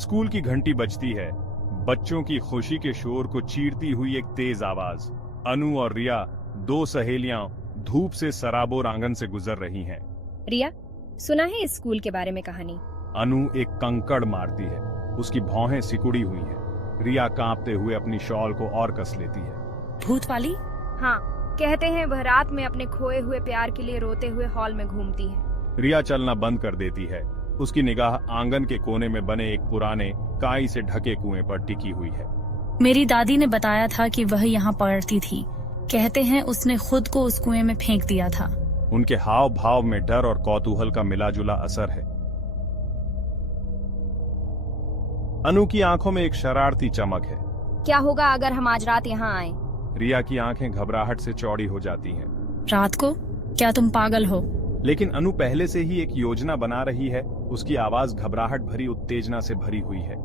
School की घंटी बजती है। बच्चों की खुशी के शोर को चीरती हुई एक तेज आवाज। अनु और रिया, दो सहेलियां, धूप से सराबोर आंगन से गुजर रही हैं। रिया, सुना है इस स्कूल के बारे में कहानी? अनु एक कंकड़ मारती है। उसकी भौहें सिकुड़ी हुई हैं। रिया कांपते हुए अपनी शॉल को और कस लेती है। भूत वाली? हाँ, कहते हैं वह रात में अपने खोए हुए प्यार के लिए रोते हुए हॉल में घूमती है। रिया चलना बंद कर देती है। उसकी निगाह आंगन के कोने में बने एक पुराने काई से ढके कुएं पर टिकी हुई है। मेरी दादी ने बताया था कि वह यहाँ पड़ती थी। कहते हैं उसने खुद को उस कुएं में फेंक दिया था। उनके हाव भाव में डर और कौतूहल का मिलाजुला असर है। अनु की आंखों में एक शरारती चमक है। क्या होगा अगर हम आज रात यहाँ आए? रिया की आंखें घबराहट से चौड़ी हो जाती हैं। रात को? क्या तुम पागल हो? लेकिन अनु पहले से ही एक योजना बना रही है। उसकी आवाज घबराहट भरी उत्तेजना से भरी हुई है।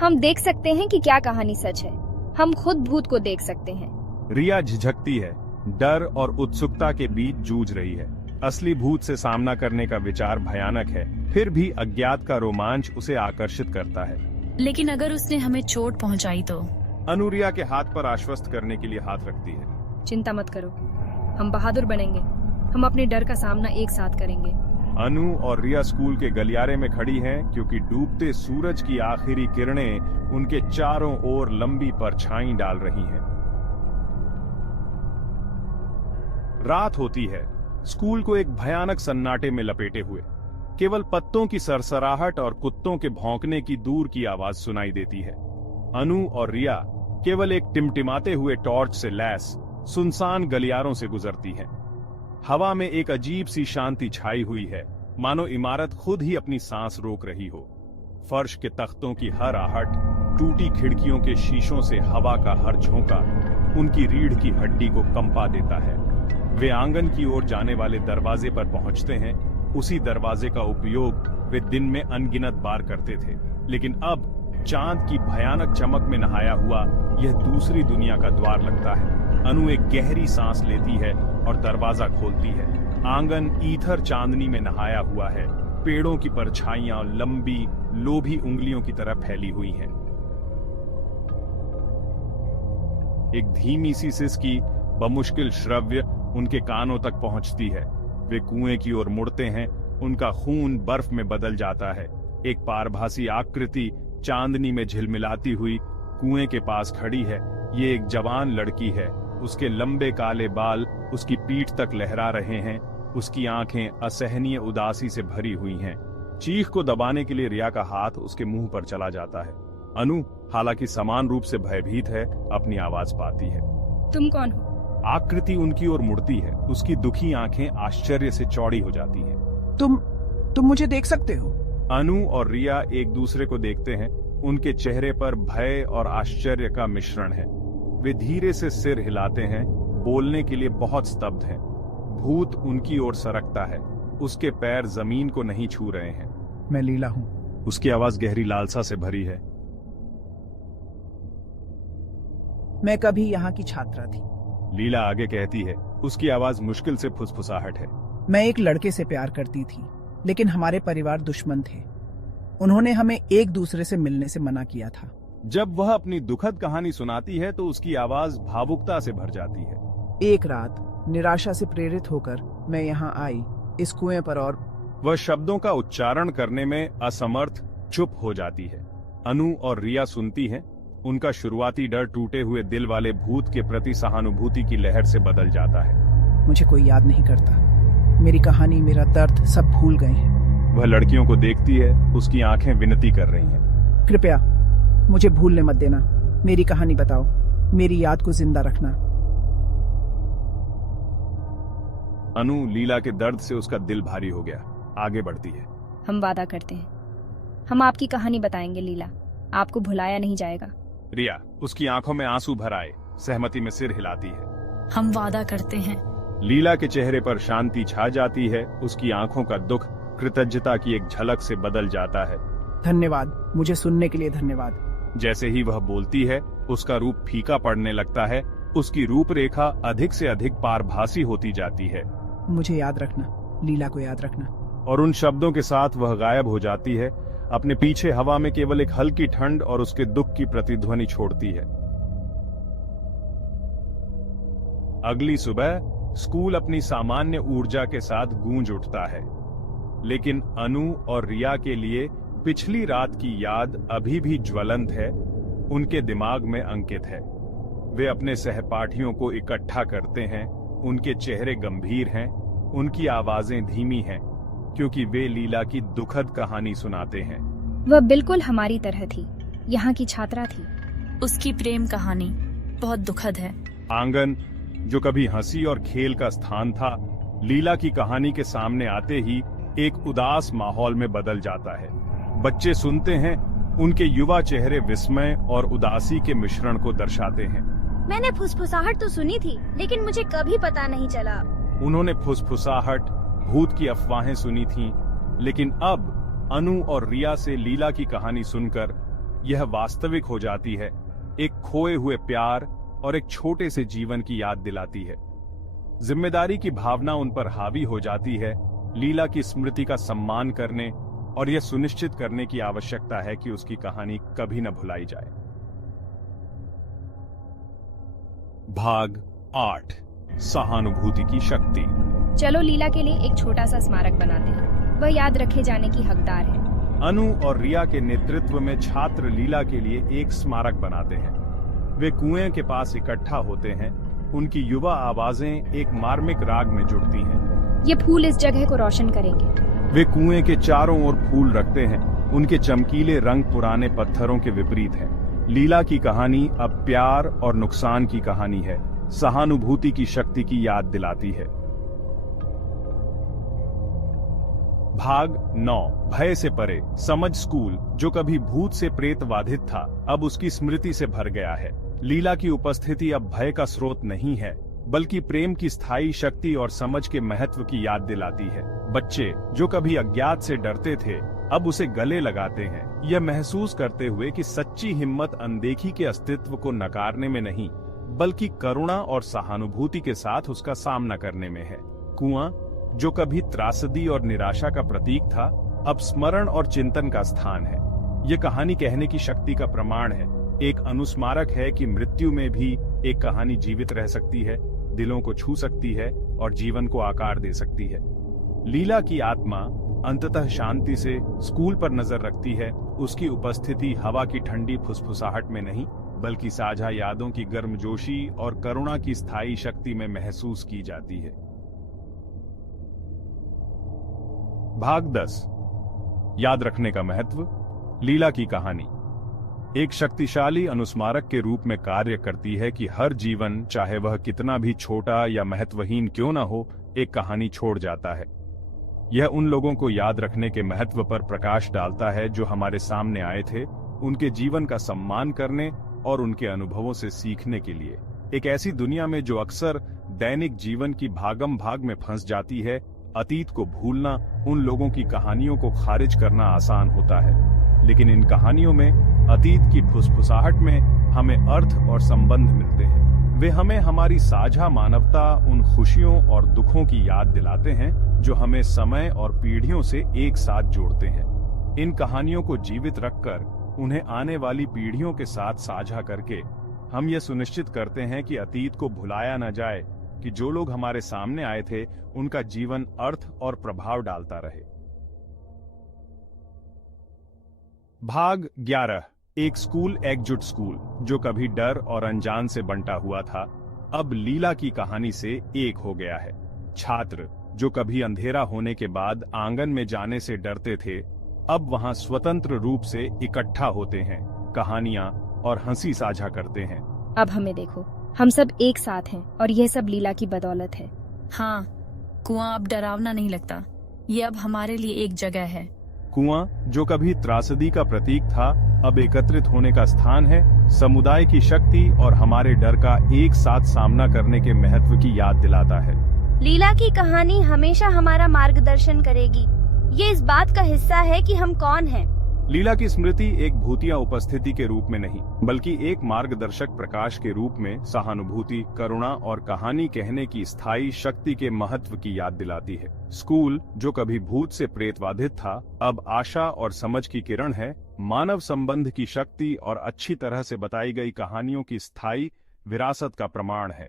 हम देख सकते हैं कि क्या कहानी सच है। हम खुद भूत को देख सकते हैं। रिया झिझकती है। डर और उत्सुकता के बीच जूझ रही है। असली भूत से सामना करने का विचार भयानक है, फिर भी अज्ञात का रोमांच उसे आकर्षित करता है। लेकिन अगर उसने हमें चोट पहुंचाई तो? अनु रिया के हाथ पर आश्वस्त करने के लिए हाथ रखती है। चिंता मत करो, हम बहादुर बनेंगे। हम अपने डर का सामना एक साथ करेंगे। अनु और रिया स्कूल के गलियारे में खड़ी हैं, क्योंकि डूबते सूरज की आखिरी किरणें उनके चारों ओर लंबी परछाई डाल रही हैं। रात होती है। स्कूल को एक भयानक सन्नाटे में लपेटे हुए केवल पत्तों की सरसराहट और कुत्तों के भौंकने की दूर की आवाज सुनाई देती है। अनु और रिया केवल एक टिमटिमाते हुए टॉर्च से लैस सुनसान गलियारों से गुजरती हैं। हवा में एक अजीब सी शांति छाई हुई है, मानो इमारत खुद ही अपनी सांस रोक रही हो। फर्श के तख्तों की हर आहट, टूटी खिड़कियों के शीशों से हवा का हर झोंका उनकी रीढ़ की हड्डी को कंपा देता है। वे आंगन की ओर जाने वाले दरवाजे पर पहुंचते हैं। उसी दरवाजे का उपयोग वे दिन में अनगिनत बार करते थे, लेकिन अब चांद की भयानक चमक में नहाया हुआ यह दूसरी दुनिया का द्वार लगता है। अनु एक गहरी सांस लेती है और दरवाजा खोलती है। आंगन ईथर चांदनी में नहाया हुआ है। पेड़ों की परछाइयां लंबी लोभी उंगलियों की तरह फैली हुई हैं। एक धीमी सी सिसकी बमुश्किल श्रव्य उनके कानों तक पहुंचती है। वे कुएं की ओर मुड़ते हैं। उनका खून बर्फ में बदल जाता है। एक पारभासी आकृति चांदनी में झिलमिलाती हुई कुएं के पास खड़ी है। ये एक जवान लड़की है। उसके लंबे काले बाल उसकी पीठ तक लहरा रहे हैं। उसकी आंखें असहनीय उदासी से भरी हुई हैं। चीख को दबाने के लिए रिया का हाथ उसके मुंह पर चला जाता है। अनु, हालांकि समान रूप से भयभीत है, अपनी आवाज पाती है। तुम कौन हो? आकृति उनकी ओर मुड़ती है। उसकी दुखी आंखें आश्चर्य से चौड़ी हो जाती हैं। तुम मुझे देख सकते हो? अनु और रिया एक दूसरे को देखते हैं। उनके चेहरे पर भय और आश्चर्य का मिश्रण है। वे धीरे से सिर हिलाते हैं, बोलने के लिए बहुत स्तब्ध हैं। भूत उनकी ओर सरकता है। उसके पैर जमीन को नहीं छू रहे हैं। मैं लीला हूं। उसकी आवाज गहरी लालसा से भरी है। मैं कभी यहाँ की छात्रा थी। लीला आगे कहती है। उसकी आवाज मुश्किल से फुसफुसाहट है। मैं एक लड़के से प्यार करती थी, लेकिन हमारे परिवार दुश्मन थे। उन्होंने हमें एक दूसरे से मिलने से मना किया था। जब वह अपनी दुखद कहानी सुनाती है तो उसकी आवाज भावुकता से भर जाती है। एक रात निराशा से प्रेरित होकर मैं यहाँ आई, इस कुएं पर, और वह शब्दों का उच्चारण करने में असमर्थ चुप हो जाती है। अनु और रिया सुनती हैं। उनका शुरुआती डर टूटे हुए दिल वाले भूत के प्रति सहानुभूति की लहर से बदल जाता है। मुझे कोई याद नहीं करता। मेरी कहानी, मेरा दर्द सब भूल गए हैं। वह लड़कियों को देखती है। उसकी आंखें विनती कर रही हैं। कृपया मुझे भूलने मत देना। मेरी कहानी बताओ। मेरी याद को जिंदा रखना। अनु, लीला के दर्द से उसका दिल भारी हो गया, आगे बढ़ती है। हम वादा करते हैं, हम आपकी कहानी बताएंगे लीला। आपको भुलाया नहीं जाएगा। रिया, उसकी आंखों में आंसू भर आए, सहमति में सिर हिलाती है। हम वादा करते हैं। लीला के चेहरे पर शांति छा जाती है। उसकी आंखों का दुख कृतज्ञता की एक झलक से बदल जाता है। धन्यवाद, मुझे सुनने के लिए धन्यवाद। जैसे ही वह बोलती है, उसका रूप फीका पड़ने लगता है। उसकी रूपरेखा अधिक से अधिक पारभासी होती जाती है। मुझे याद रखना, लीला को याद रखना। और उन शब्दों के साथ वह गायब हो जाती है। अपने पीछे हवा में केवल एक हल्की ठंड और उसके दुख की प्रतिध्वनि छोड़ती है। अगली सुबह स्कूल अपनी सामान्य ऊर्जा के साथ गूंज उठता है, लेकिन अनु और रिया के लिए पिछली रात की याद अभी भी ज्वलंत है, उनके दिमाग में अंकित है। वे अपने सहपाठियों को इकट्ठा करते हैं, उनके चेहरे गंभीर हैं, उनकी आवाजें धीमी हैं, क्योंकि वे लीला की दुखद कहानी सुनाते हैं। वह बिल्कुल हमारी तरह थी, यहाँ की छात्रा थी। उसकी प्रेम कहानी बहुत दुखद है। आंगन, जो कभी हंसी और खेल का स्थान था, लीला की कहानी के सामने आते ही एक उदास माहौल में बदल जाता है। बच्चे सुनते हैं, उनके युवा चेहरे विस्मय और उदासी के मिश्रण को दर्शाते हैं। मैंने फुसफुसाहट तो सुनी थी, लेकिन मुझे कभी पता नहीं चला। उन्होंने फुसफुसाहट, भूत की अफवाहें सुनी थीं, लेकिन अब अनु और रिया से लीला की कहानी सुनकर यह वास्तविक हो जाती है, एक खोए हुए प्यार और एक छोटे से जीवन की याद दिलाती है। जिम्मेदारी की भावना उन पर हावी हो जाती है, लीला की स्मृति का सम्मान करने और यह सुनिश्चित करने की आवश्यकता है कि उसकी कहानी कभी न भुलाई जाए। भाग 8, सहानुभूति की शक्ति। चलो लीला के लिए एक छोटा सा स्मारक बनाते हैं, वह याद रखे जाने की हकदार है। अनु और रिया के नेतृत्व में छात्र लीला के लिए एक स्मारक बनाते हैं। वे कुएं के पास इकट्ठा होते हैं, उनकी युवा आवाजें एक मार्मिक राग में जुड़ती हैं। ये फूल इस जगह को रोशन करेंगे। वे कुएं के चारों ओर फूल रखते हैं, उनके चमकीले रंग पुराने पत्थरों के विपरीत हैं। लीला की कहानी अब प्यार और नुकसान की कहानी है, सहानुभूति की शक्ति की याद दिलाती है। भाग 9, भय से परे। समझ स्कूल, जो कभी भूत से प्रेत बाधित था, अब उसकी स्मृति से भर गया है। लीला की उपस्थिति अब भय का स्रोत नहीं है, बल्कि प्रेम की स्थायी शक्ति और समझ के महत्व की याद दिलाती है। बच्चे, जो कभी अज्ञात से डरते थे, अब उसे गले लगाते हैं, यह महसूस करते हुए कि सच्ची हिम्मत अनदेखी के अस्तित्व को नकारने में नहीं, बल्कि करुणा और सहानुभूति के साथ उसका सामना करने में है। कुआं, जो कभी त्रासदी और निराशा का प्रतीक था, अब स्मरण और चिंतन का स्थान है। यह कहानी कहने की शक्ति का प्रमाण है, एक अनुस्मारक है कि मृत्यु में भी एक कहानी जीवित रह सकती है, दिलों को छू सकती है और जीवन को आकार दे सकती है। लीला की आत्मा अंततः शांति से स्कूल पर नजर रखती है, उसकी उपस्थिति हवा की ठंडी फुसफुसाहट में नहीं, बल्कि साझा यादों की गर्मजोशी और करुणा की स्थायी शक्ति में महसूस की जाती है। भाग 10, याद रखने का महत्व। लीला की कहानी एक शक्तिशाली अनुस्मारक के रूप में कार्य करती है कि हर जीवन, चाहे वह कितना भी छोटा या महत्वहीन क्यों न हो, एक कहानी छोड़ जाता है। यह उन लोगों को याद रखने के महत्व पर प्रकाश डालता है जो हमारे सामने आए थे, उनके जीवन का सम्मान करने और उनके अनुभवों से सीखने के लिए। एक ऐसी दुनिया में जो अक्सर दैनिक जीवन की भागम भाग में फंस जाती है, अतीत को भूलना, उन लोगों की कहानियों को खारिज करना आसान होता है, लेकिन इन कहानियों में, अतीत की फुसफुसाहट में हमें अर्थ और संबंध मिलते हैं। वे हमें हमारी साझा मानवता, उन खुशियों और दुखों की याद दिलाते हैं जो हमें समय और पीढ़ियों से एक साथ जोड़ते हैं। इन कहानियों को जीवित रखकर, उन्हें आने वाली पीढ़ियों के साथ साझा करके, हम ये सुनिश्चित करते हैं कि अतीत को भुलाया न जाए, कि जो लोग हमारे सामने आए थे, उनका जीवन अर्थ और प्रभाव डालता रहे। भाग 11, एक स्कूल एकजुट स्कूल, जो कभी डर और अनजान से बंटा हुआ था, अब लीला की कहानी से एक हो गया है। छात्र, जो कभी अंधेरा होने के बाद आंगन में जाने से डरते थे, अब वहां स्वतंत्र रूप से इकट्ठा होते हैं, कहानियां और हंसी साझा करते हैं। अब हमें देखो, हम सब एक साथ हैं और यह सब लीला की बदौलत है। हाँ, कुआं अब डरावना नहीं लगता, ये अब हमारे लिए एक जगह है। कुआं, जो कभी त्रासदी का प्रतीक था, अब एकत्रित होने का स्थान है, समुदाय की शक्ति और हमारे डर का एक साथ सामना करने के महत्व की याद दिलाता है। लीला की कहानी हमेशा हमारा मार्गदर्शन करेगी। ये इस बात का हिस्सा है कि हम कौन हैं, लीला की स्मृति एक भूतिया उपस्थिति के रूप में नहीं, बल्कि एक मार्गदर्शक प्रकाश के रूप में सहानुभूति, करुणा और कहानी कहने की स्थायी शक्ति के महत्व की याद दिलाती है। स्कूल, जो कभी भूत से प्रेतबाधित था, अब आशा और समझ की किरण है, मानव संबंध की शक्ति और अच्छी तरह से बताई गई कहानियों की स्थायी विरासत का प्रमाण है।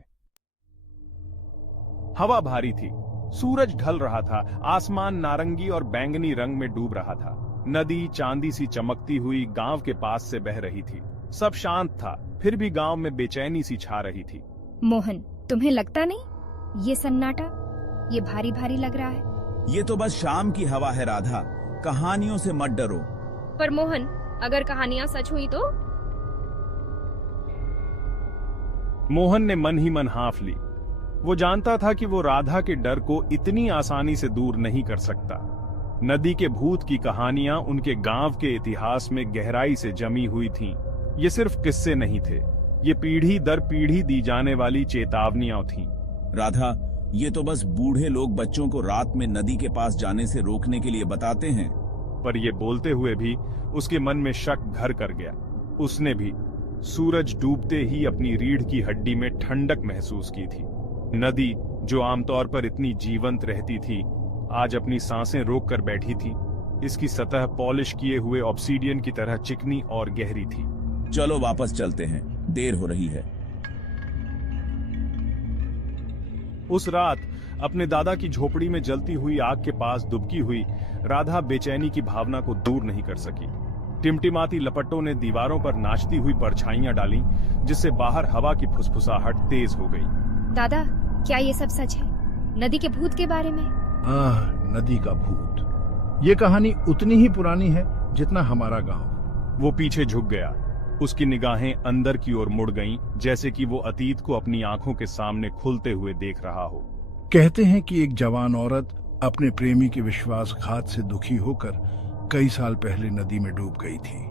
हवा भारी थी, सूरज ढल रहा था, आसमान नारंगी और बैंगनी रंग में डूब रहा था। नदी चांदी सी चमकती हुई गांव के पास से बह रही थी। सब शांत था, फिर भी गांव में बेचैनी सी छा रही थी। मोहन, तुम्हें लगता नहीं ये सन्नाटा, ये भारी भारी लग रहा है? ये तो बस शाम की हवा है राधा, कहानियों से मत डरो। पर मोहन, अगर कहानियां सच हुई तो? मोहन ने मन ही मन हाँफ ली। वो जानता था कि वो राधा के डर को इतनी आसानी से दूर नहीं कर सकता। नदी के भूत की कहानियां उनके गांव के इतिहास में गहराई से जमी हुई थीं। ये सिर्फ किस्से नहीं थे, ये पीढ़ी दर पीढ़ी दी जाने वाली चेतावनियां थीं। राधा, ये तो बस बूढ़े लोग बच्चों को रात में नदी के पास जाने से रोकने के लिए बताते हैं। पर ये बोलते हुए भी उसके मन में शक घर कर गया। उसने भी सूरज डूबते ही अपनी रीढ़ की हड्डी में ठंडक महसूस की थी। नदी, जो आमतौर पर इतनी जीवंत रहती थी, आज अपनी सांसें रोक कर बैठी थी। इसकी सतह पॉलिश किए हुए ऑब्सीडियन की तरह चिकनी और गहरी थी। चलो वापस चलते हैं, देर हो रही है। उस रात अपने दादा की झोपड़ी में जलती हुई आग के पास दुबकी हुई राधा बेचैनी की भावना को दूर नहीं कर सकी। टिमटिमाती लपटों ने दीवारों पर नाचती हुई परछाइयां डाली, जिससे बाहर हवा की फुसफुसाहट तेज हो गई। दादा, क्या ये सब सच है? नदी के भूत के बारे में? नदी का भूत, ये कहानी उतनी ही पुरानी है जितना हमारा गांव। वो पीछे झुक गया। उसकी निगाहें अंदर की ओर मुड़ गईं, जैसे कि वो अतीत को अपनी आंखों के सामने खुलते हुए देख रहा हो। कहते हैं कि एक जवान औरत अपने प्रेमी के विश्वासघात से दुखी होकर कई साल पहले नदी में डूब गई थी।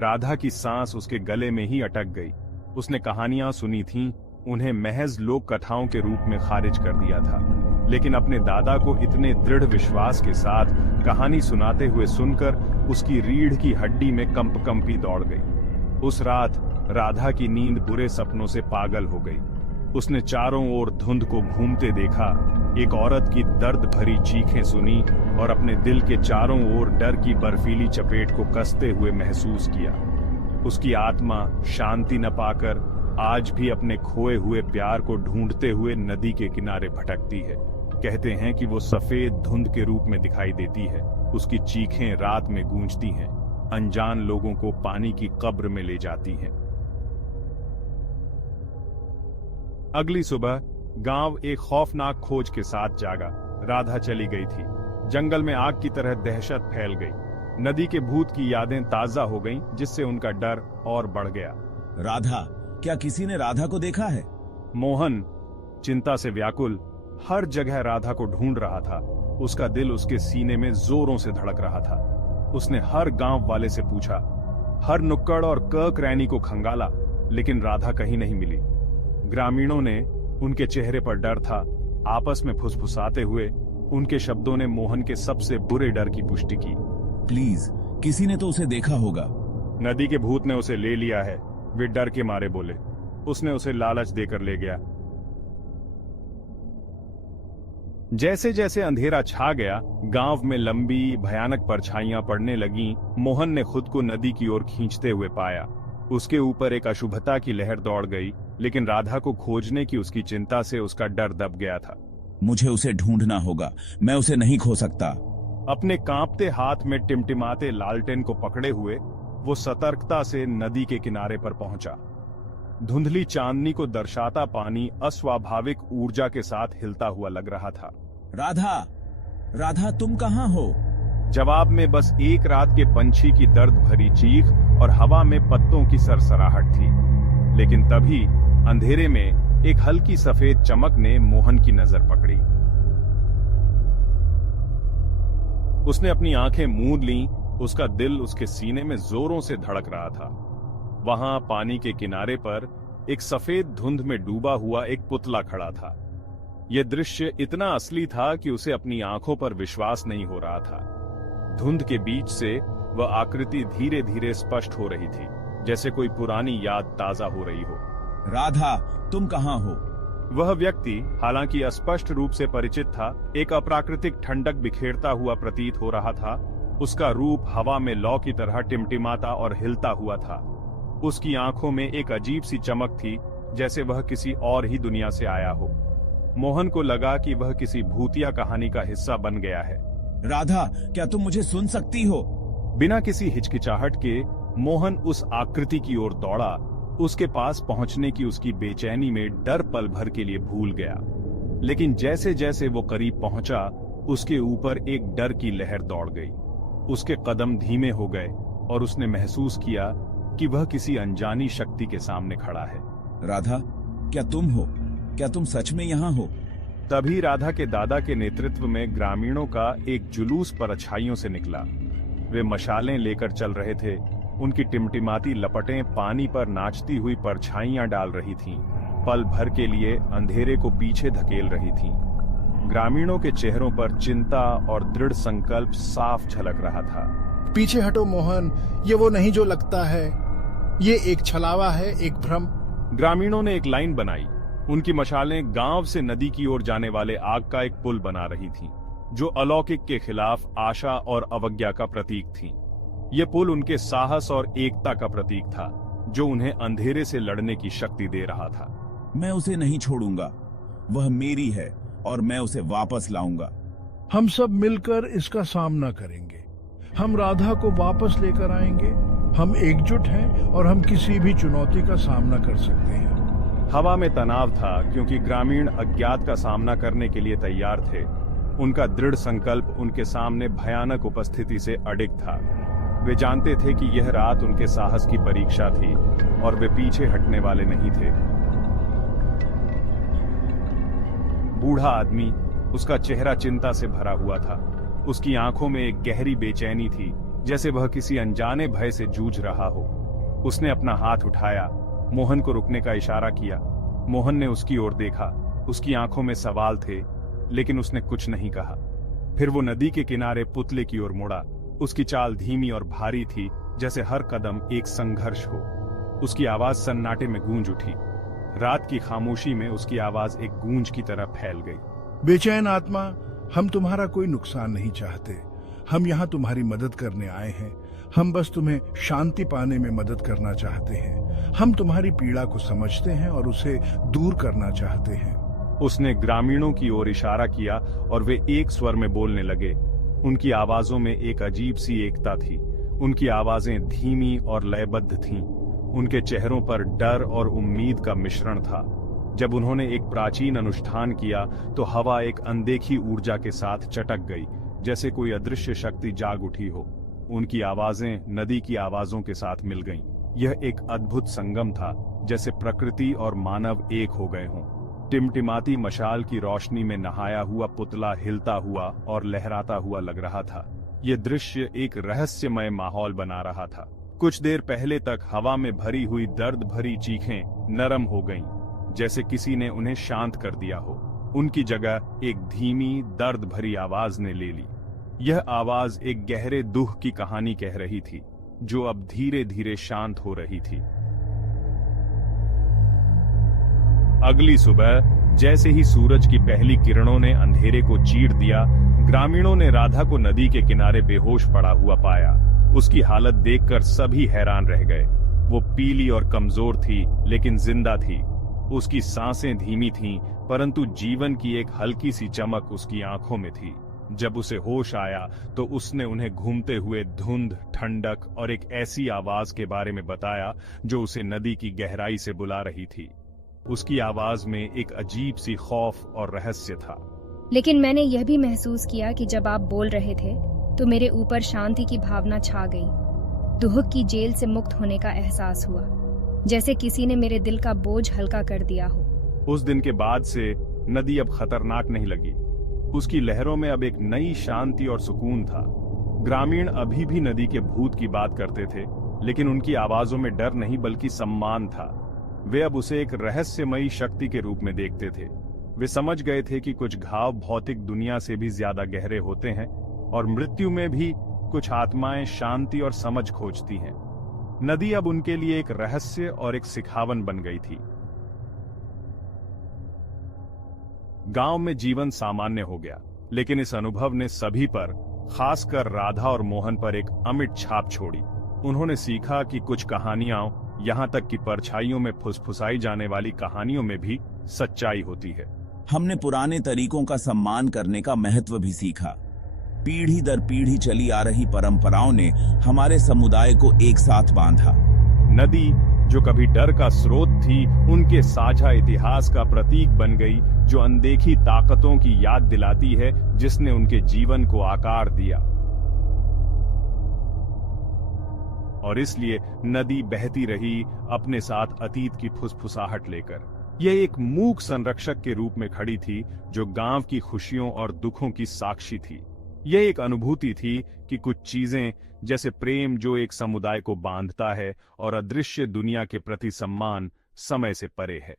राधा की सांस उसके गले में ही अटक गई। उसने कहानियां सुनी थीं, उन्हें महज लोक कथाओं के रूप में खारिज कर दिया था, लेकिन अपने दादा को इतने दृढ़ विश्वास के साथ कहानी सुनाते हुए सुनकर उसकी रीढ़ की हड्डी में कंपी दौड़ गई। उस रात राधा की नींद बुरे सपनों से पागल हो गई। उसने चारों ओर धुंध को घूमते देखा, एक औरत की दर्द भरी चीखें सुनी और अपने दिल के चारों ओर डर की बर्फीली चपेट को कसते हुए महसूस किया। उसकी आत्मा शांति न पाकर आज भी अपने खोए हुए प्यार को ढूंढते हुए नदी के किनारे भटकती है। कहते हैं कि वो सफेद धुंध के रूप में दिखाई देती है। उसकी चीखें रात में गूंजती हैं, अनजान लोगों को पानी की कब्र में ले जाती हैं। अगली सुबह गांव एक खौफनाक खोज के साथ जागा। राधा चली गई थी। जंगल में आग की तरह दहशत फैल गई। नदी के भूत की यादें ताजा हो गईं, जिससे उनका डर और बढ़ गया। राधा, क्या किसी ने राधा को देखा है? मोहन, चिंता से व्याकुल, हर जगह राधा को ढूंढ रहा था। उसका दिल उसके सीने में जोरों से धड़क रहा था। उसने हर गांव वाले से पूछा, हर नुक्कड़ और कर्क रैनी को खंगाला, लेकिन राधा कहीं नहीं मिली। ग्रामीणों ने, उनके चेहरे पर डर था, आपस में फुसफुसाते हुए उनके शब्दों ने मोहन के सबसे बुरे डर की पुष्टि की। प्लीज, किसी ने तो उसे देखा होगा। नदी के भूत ने उसे ले लिया है, वे डर के मारे बोले। उसने उसे लालच देकर ले गया। जैसे जैसे अंधेरा छा गया, गांव में लंबी भयानक परछाइयां पड़ने लगीं। मोहन ने खुद को नदी की ओर खींचते हुए पाया। उसके ऊपर एक अशुभता की लहर दौड़ गई, लेकिन राधा को खोजने की उसकी चिंता से उसका डर दब गया था। मुझे उसे ढूंढना होगा, मैं उसे नहीं खो सकता। अपने कांपते हाथ में टिमटिमाते लालटेन को पकड़े हुए वो सतर्कता से नदी के किनारे पर पहुंचा। धुंधली चांदनी को दर्शाता पानी अस्वाभाविक ऊर्जा के साथ हिलता हुआ लग रहा था। राधा, राधा, तुम कहां हो? जवाब में बस एक रात के पंछी की दर्द भरी चीख और हवा में पत्तों की सरसराहट थी। लेकिन तभी अंधेरे में एक हल्की सफेद चमक ने मोहन की नजर पकड़ी। उसने अपनी आंखें मूंद लीं। उसका दिल उसके सीने में जोरों से धड़क रहा था। वहां पानी के किनारे पर एक सफेद धुंध में डूबा हुआ एक पुतला खड़ा था। यह दृश्य इतना असली था कि उसे अपनी आंखों पर विश्वास नहीं हो रहा था। धुंध के बीच से वह आकृति धीरे धीरे स्पष्ट हो रही थी, जैसे कोई पुरानी याद ताजा हो रही हो। राधा, तुम कहाँ हो? वह व्यक्ति, हालांकि अस्पष्ट रूप से परिचित था, एक अप्राकृतिक ठंडक बिखेरता हुआ प्रतीत हो रहा था। उसका रूप हवा में लौ की तरह टिमटिमाता और हिलता हुआ था। उसकी आंखों में एक अजीब सी चमक थी, जैसे वह किसी और ही दुनिया से आया हो। मोहन को लगा कि वह किसी भूतिया कहानी का हिस्सा बन गया है। राधा, क्या तुम मुझे सुन सकती हो? बिना किसी हिचकिचाहट के मोहन उस आकृति की ओर दौड़ा। उसके पास पहुंचने की उसकी बेचैनी में डर पल भर के लिए भूल गया, लेकिन जैसे जैसे वो करीब पहुंचा, उसके ऊपर एक डर की लहर दौड़ गई। उसके कदम धीमे हो गए और उसने महसूस किया कि वह किसी अनजानी शक्ति के सामने खड़ा है। राधा, क्या तुम हो? क्या तुम सच में यहाँ हो? तभी राधा के दादा के नेतृत्व में ग्रामीणों का एक जुलूस परछाइयों से निकला। वे मशालें लेकर चल रहे थे। उनकी टिमटिमाती लपटें पानी पर नाचती हुई परछाइयां डाल रही थीं। पल भर के लिए अंधेरे को पीछे धकेल रही थीं। ग्रामीणों के चेहरों पर चिंता और दृढ़ संकल्प साफ झलक रहा था। पीछे हटो मोहन, ये वो नहीं जो लगता है। ये एक छलावा है, एक भ्रम। ग्रामीणों ने एक लाइन बनाई। उनकी मशालें गांव से नदी की ओर जाने वाले आग का एक पुल बना रही थीं, जो अलौकिक के खिलाफ आशा और अवज्ञा का प्रतीक थी। ये पुल उनके साहस और एकता का प्रतीक था, जो उन्हें अंधेरे से लड़ने की शक्ति दे रहा था। मैं उसे नहीं छोड़ूंगा। वह मेरी है और मैं उसे वापस लाऊंगा। हम सब मिलकर इसका सामना करेंगे। हम राधा को वापस लेकर आएंगे। हम एकजुट हैं और हम किसी भी चुनौती का सामना कर सकते हैं। हवा में तनाव था, क्योंकि ग्रामीण अज्ञात का सामना करने के लिए तैयार थे। उनका दृढ़ संकल्प उनके सामने भयानक उपस्थिति से अडिग था। वे जानते थे कि यह रात उनके साहस की परीक्षा थी और वे पीछे हटने वाले नहीं थे। बूढ़ा आदमी, उसका चेहरा चिंता से भरा हुआ था। उसकी आंखों में एक गहरी बेचैनी थी, जैसे वह किसी अनजाने भय से जूझ रहा हो। उसने अपना हाथ उठाया, मोहन को रुकने का इशारा किया। मोहन ने उसकी ओर देखा। उसकी आंखों में सवाल थे, लेकिन उसने कुछ नहीं कहा। फिर वो नदी के किनारे पुतले की ओर मुड़ा। उसकी चाल धीमी और भारी थी, जैसे हर कदम एक संघर्ष हो। उसकी आवाज सन्नाटे में गूंज उठी। रात की खामोशी में उसकी आवाज एक गूंज की तरह फैल गई। बेचैन आत्मा, हम तुम्हारा कोई नुकसान नहीं चाहते। हम यहाँ तुम्हारी मदद करने आए हैं। हम बस तुम्हें शांति पाने में मदद करना चाहते हैं। हम तुम्हारी पीड़ा को समझते हैं और उसे दूर करना चाहते हैं। उसने ग्रामीणों की ओर इशारा किया और वे एक स्वर में बोलने लगे। उनकी आवाजों में एक अजीब सी एकता थी। उनकी आवाजें धीमी और लयबद्ध थीं। उनके चेहरों पर डर और उम्मीद का मिश्रण था। जब उन्होंने एक प्राचीन अनुष्ठान किया तो हवा एक अनदेखी ऊर्जा के साथ चटक गई, जैसे कोई अदृश्य शक्ति जाग उठी हो। उनकी आवाजें नदी की आवाजों के साथ मिल गईं। यह एक अद्भुत संगम था, जैसे प्रकृति और मानव एक हो गए हों। टिमटिमाती मशाल की रोशनी में नहाया हुआ पुतला हिलता हुआ और लहराता हुआ लग रहा था। यह दृश्य एक रहस्यमय माहौल बना रहा था। कुछ देर पहले तक हवा में भरी हुई दर्द भरी चीखें नरम हो गईं, जैसे किसी ने उन्हें शांत कर दिया हो। उनकी जगह एक धीमी दर्द भरी आवाज ने ले ली। यह आवाज एक गहरे दुख की कहानी कह रही थी, जो अब धीरे धीरे शांत हो रही थी। अगली सुबह जैसे ही सूरज की पहली किरणों ने अंधेरे को चीर दिया, ग्रामीणों ने राधा को नदी के किनारे बेहोश पड़ा हुआ पाया। उसकी हालत देखकर सभी हैरान रह गए। वो पीली और कमजोर थी, लेकिन जिंदा थी। उसकी सांसें धीमी थीं, परंतु जीवन की एक हल्की सी चमक उसकी आंखों में थी। जब उसे होश आया तो उसने उन्हें घूमते हुए धुंध, ठंडक और एक ऐसी आवाज के बारे में बताया जो उसे नदी की गहराई से बुला रही थी। उसकी आवाज में एक अजीब सी खौफ और रहस्य था। लेकिन मैंने यह भी महसूस किया कि जब आप बोल रहे थे तो मेरे ऊपर शांति की भावना छा गई। दुख की जेल से मुक्त होने का एहसास हुआ, जैसे किसी ने मेरे दिल का बोझ हल्का कर दिया हो। उस दिन के बाद से नदी अब खतरनाक नहीं लगी। उसकी लहरों में अब एक नई शांति और सुकून था। ग्रामीण अभी भी नदी के भूत की बात करते थे, लेकिन उनकी आवाजों में डर नहीं बल्कि सम्मान था। वे अब उसे एक रहस्यमयी शक्ति के रूप में देखते थे। वे समझ गए थे कि कुछ घाव भौतिक दुनिया से भी ज्यादा गहरे होते हैं और मृत्यु में भी कुछ आत्माएं शांति और समझ खोजती हैं। नदी अब उनके लिए एक रहस्य और एक सिखावन बन गई थी। गांव में जीवन सामान्य हो गया, लेकिन इस अनुभव ने सभी पर, खासकर राधा और मोहन पर एक अमिट छाप छोड़ी। उन्होंने सीखा कि कुछ कहानियां, यहां तक कि परछाइयों में फुसफुसाई जाने वाली कहानियों में भी सच्चाई होती है। हमने पुराने तरीकों का सम्मान करने का महत्व भी सीखा। पीढ़ी दर पीढ़ी चली आ रही परंपराओं ने हमारे समुदाय को एक साथ बांधा। नदी, जो कभी डर का स्रोत थी, उनके साझा इतिहास का प्रतीक बन गई, जो अनदेखी ताकतों की याद दिलाती है जिसने उनके जीवन को आकार दिया। और इसलिए नदी बहती रही, अपने साथ अतीत की फुसफुसाहट लेकर। यह एक मूक संरक्षक के रूप में खड़ी थी, जो गांव की खुशियों और दुखों की साक्षी थी। यह एक अनुभूति थी कि कुछ चीजें, जैसे प्रेम जो एक समुदाय को बांधता है, और अदृश्य दुनिया के प्रति सम्मान, समय से परे है।